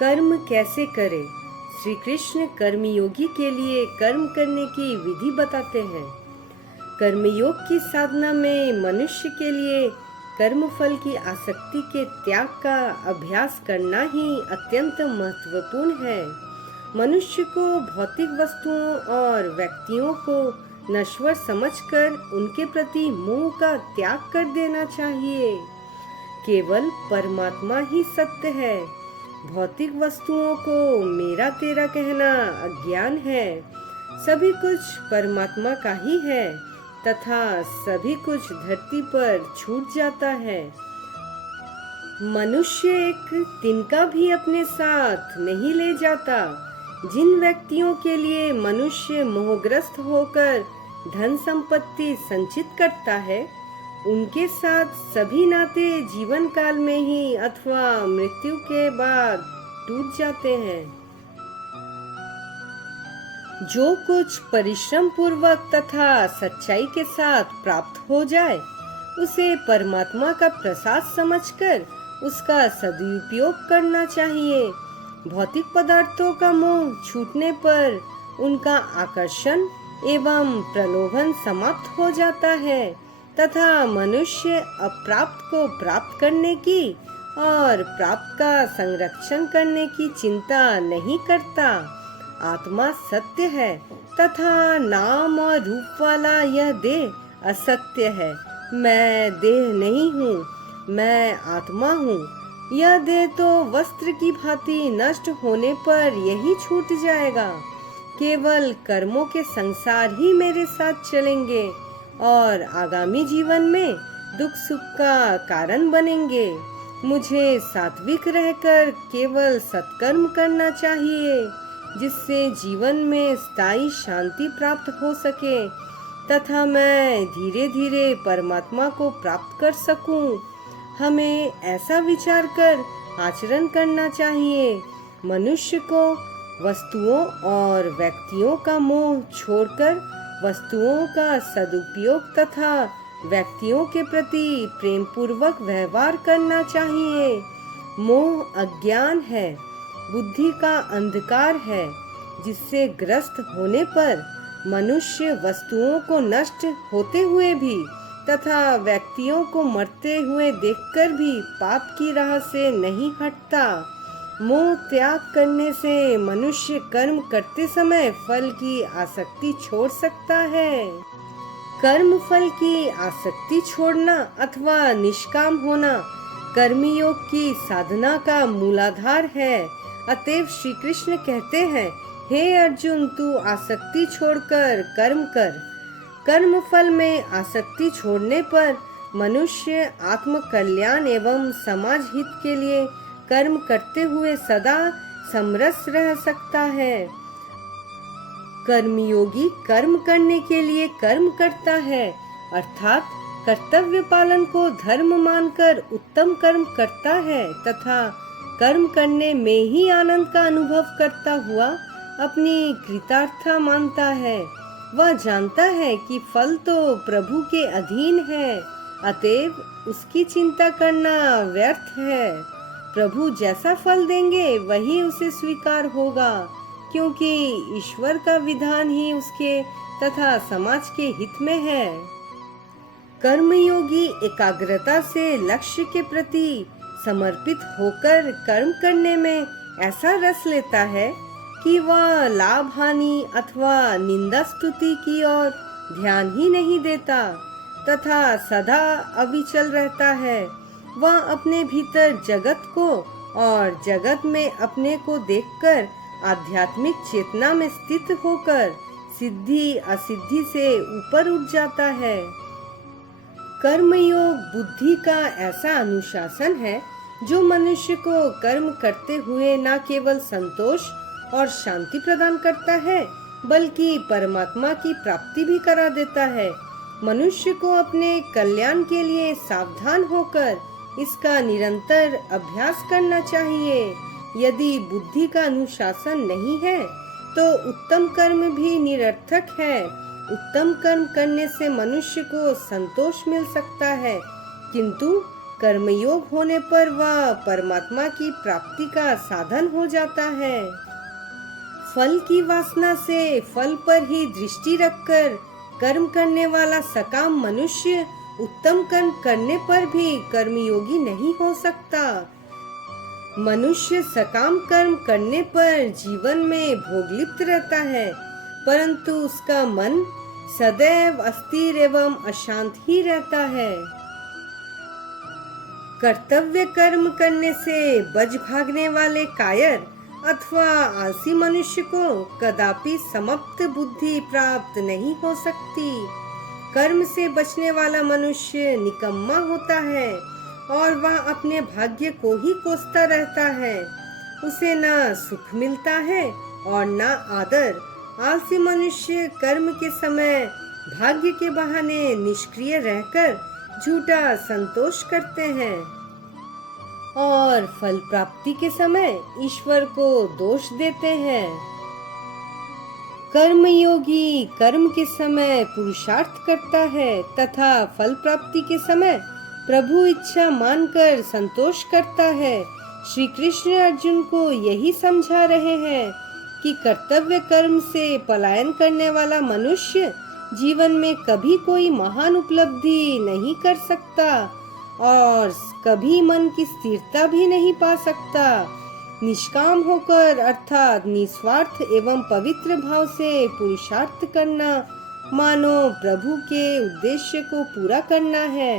कर्म कैसे करें? श्री कृष्ण कर्मयोगी के लिए कर्म करने की विधि बताते हैं। कर्मयोग की साधना में मनुष्य के लिए कर्म फल की आसक्ति के त्याग का अभ्यास करना ही अत्यंत महत्वपूर्ण है। मनुष्य को भौतिक वस्तुओं और व्यक्तियों को नश्वर समझकर उनके प्रति मोह का त्याग कर देना चाहिए। केवल परमात्मा ही सत्य है। भौतिक वस्तुओं को मेरा तेरा कहना अज्ञान है। सभी कुछ परमात्मा का ही है तथा सभी कुछ धरती पर छूट जाता है। मनुष्य एक तिनका भी अपने साथ नहीं ले जाता। जिन व्यक्तियों के लिए मनुष्य मोहग्रस्त होकर धन संपत्ति संचित करता है, उनके साथ सभी नाते जीवन काल में ही अथवा मृत्यु के बाद टूट जाते हैं। जो कुछ परिश्रम पूर्वक तथा सच्चाई के साथ प्राप्त हो जाए, उसे परमात्मा का प्रसाद समझकर उसका सदुपयोग करना चाहिए। भौतिक पदार्थों का मोह छूटने पर उनका आकर्षण एवं प्रलोभन समाप्त हो जाता है तथा मनुष्य अप्राप्त को प्राप्त करने की और प्राप्त का संरक्षण करने की चिंता नहीं करता। आत्मा सत्य है तथा नाम और रूप वाला यह देह असत्य है। मैं देह नहीं हूँ, मैं आत्मा हूँ। यह देह तो वस्त्र की भांति नष्ट होने पर यही छूट जाएगा। केवल कर्मों के संसार ही मेरे साथ चलेंगे और आगामी जीवन में दुख सुख का कारण बनेंगे। मुझे सात्विक रहकर केवल सत्कर्म करना चाहिए, जिससे जीवन में स्थायी शांति प्राप्त हो सके तथा मैं धीरे धीरे परमात्मा को प्राप्त कर सकूं। हमें ऐसा विचार कर आचरण करना चाहिए। मनुष्य को वस्तुओं और व्यक्तियों का मोह छोड़कर वस्तुओं का सदुपयोग तथा व्यक्तियों के प्रति प्रेम पूर्वक व्यवहार करना चाहिए। मोह अज्ञान है, बुद्धि का अंधकार है, जिससे ग्रस्त होने पर मनुष्य वस्तुओं को नष्ट होते हुए भी तथा व्यक्तियों को मरते हुए देखकर भी पाप की राह से नहीं हटता। मोह त्याग करने से मनुष्य कर्म करते समय फल की आसक्ति छोड़ सकता है। कर्म फल की आसक्ति छोड़ना अथवा निष्काम होना कर्मयोग की साधना का मूलाधार है। अतएव श्री कृष्ण कहते हैं, हे अर्जुन, तू आसक्ति छोड़कर कर्म कर। कर्म फल में आसक्ति छोड़ने पर मनुष्य आत्म कल्याण एवं समाज हित के लिए कर्म करते हुए सदा समरस रह सकता है। कर्मयोगी कर्म करने के लिए कर्म करता है, अर्थात कर्तव्य पालन को धर्म मानकर उत्तम कर्म करता है तथा कर्म करने में ही आनंद का अनुभव करता हुआ अपनी कृतार्थता मानता है। वह जानता है कि फल तो प्रभु के अधीन है, अतएव उसकी चिंता करना व्यर्थ है। प्रभु जैसा फल देंगे वही उसे स्वीकार होगा, क्योंकि ईश्वर का विधान ही उसके तथा समाज के हित में है। कर्मयोगी एकाग्रता से लक्ष्य के प्रति समर्पित होकर कर्म करने में ऐसा रस लेता है कि वह लाभ हानि अथवा निंदा स्तुति की ओर ध्यान ही नहीं देता तथा सदा अविचल रहता है। वह अपने भीतर जगत को और जगत में अपने को देखकर आध्यात्मिक चेतना में स्थित होकर सिद्धि असिद्धि से ऊपर उठ जाता है। कर्मयोग बुद्धि का ऐसा अनुशासन है जो मनुष्य को कर्म करते हुए न केवल संतोष और शांति प्रदान करता है, बल्कि परमात्मा की प्राप्ति भी करा देता है। मनुष्य को अपने कल्याण के लिए सावधान होकर इसका निरंतर अभ्यास करना चाहिए। यदि बुद्धि का अनुशासन नहीं है तो उत्तम कर्म भी निरर्थक है। उत्तम कर्म करने से मनुष्य को संतोष मिल सकता है, किंतु कर्मयोग होने पर वह परमात्मा की प्राप्ति का साधन हो जाता है। फल की वासना से फल पर ही दृष्टि रखकर कर्म करने वाला सकाम मनुष्य उत्तम कर्म करने पर भी कर्मयोगी नहीं हो सकता। मनुष्य सकाम कर्म करने पर जीवन में भोगलिप्त रहता है, परंतु उसका मन सदैव अस्थिर एवं अशांत ही रहता है। कर्तव्य कर्म करने से बच भागने वाले कायर अथवा आलसी मनुष्य को कदापि समाप्त बुद्धि प्राप्त नहीं हो सकती। कर्म से बचने वाला मनुष्य निकम्मा होता है और वह अपने भाग्य को ही कोसता रहता है। उसे ना सुख मिलता है और ना आदर। आलसी मनुष्य कर्म के समय भाग्य के बहाने निष्क्रिय रहकर झूठा संतोष करते हैं और फल प्राप्ति के समय ईश्वर को दोष देते हैं। कर्मयोगी कर्म के समय पुरुषार्थ करता है तथा फल प्राप्ति के समय प्रभु इच्छा मानकर संतोष करता है। श्री कृष्ण अर्जुन को यही समझा रहे हैं कि कर्तव्य कर्म से पलायन करने वाला मनुष्य जीवन में कभी कोई महान उपलब्धि नहीं कर सकता और कभी मन की स्थिरता भी नहीं पा सकता। निष्काम होकर अर्थात निस्वार्थ एवं पवित्र भाव से पुरुषार्थ करना मानो प्रभु के उद्देश्य को पूरा करना है।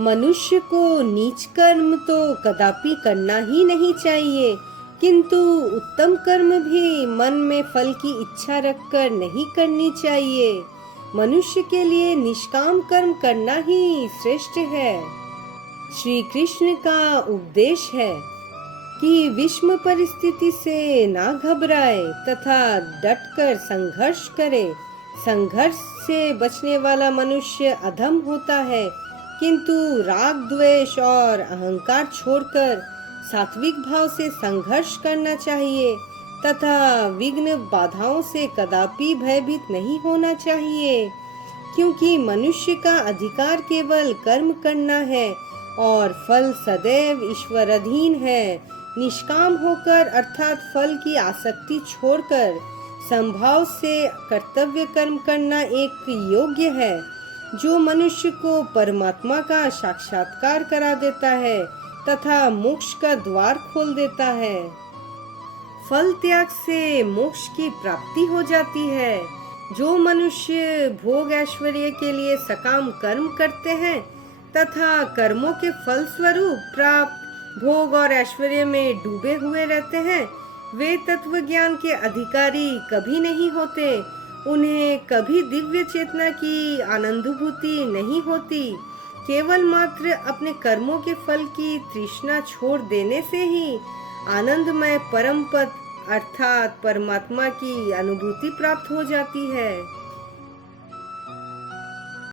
मनुष्य को नीच कर्म तो कदापि करना ही नहीं चाहिए, किंतु उत्तम कर्म भी मन में फल की इच्छा रखकर नहीं करनी चाहिए। मनुष्य के लिए निष्काम कर्म करना ही श्रेष्ठ है। श्री कृष्ण का उपदेश है कि विषम परिस्थिति से ना घबराए तथा डटकर संघर्ष करे। संघर्ष से बचने वाला मनुष्य अधम होता है, किंतु राग द्वेष और अहंकार छोड़कर सात्विक भाव से संघर्ष करना चाहिए तथा विघ्न बाधाओं से कदापि भयभीत नहीं होना चाहिए, क्योंकि मनुष्य का अधिकार केवल कर्म करना है और फल सदैव ईश्वर अधीन है। निष्काम होकर अर्थात फल की आसक्ति छोड़कर संभाव से कर्तव्य कर्म करना एक योग्य है, जो मनुष्य को परमात्मा का साक्षात्कार करा देता है तथा मोक्ष का द्वार खोल देता है। फल त्याग से मोक्ष की प्राप्ति हो जाती है। जो मनुष्य भोग ऐश्वर्य के लिए सकाम कर्म करते हैं तथा कर्मों के फल स्वरूप प्राप्त भोग और ऐश्वर्य में डूबे हुए रहते हैं, वे तत्व ज्ञान के अधिकारी कभी नहीं होते। उन्हें कभी दिव्य चेतना की आनंदानुभूति नहीं होती। केवल मात्र अपने कर्मों के फल की तृष्णा छोड़ देने से ही आनंदमय परम पद अर्थात परमात्मा की अनुभूति प्राप्त हो जाती है।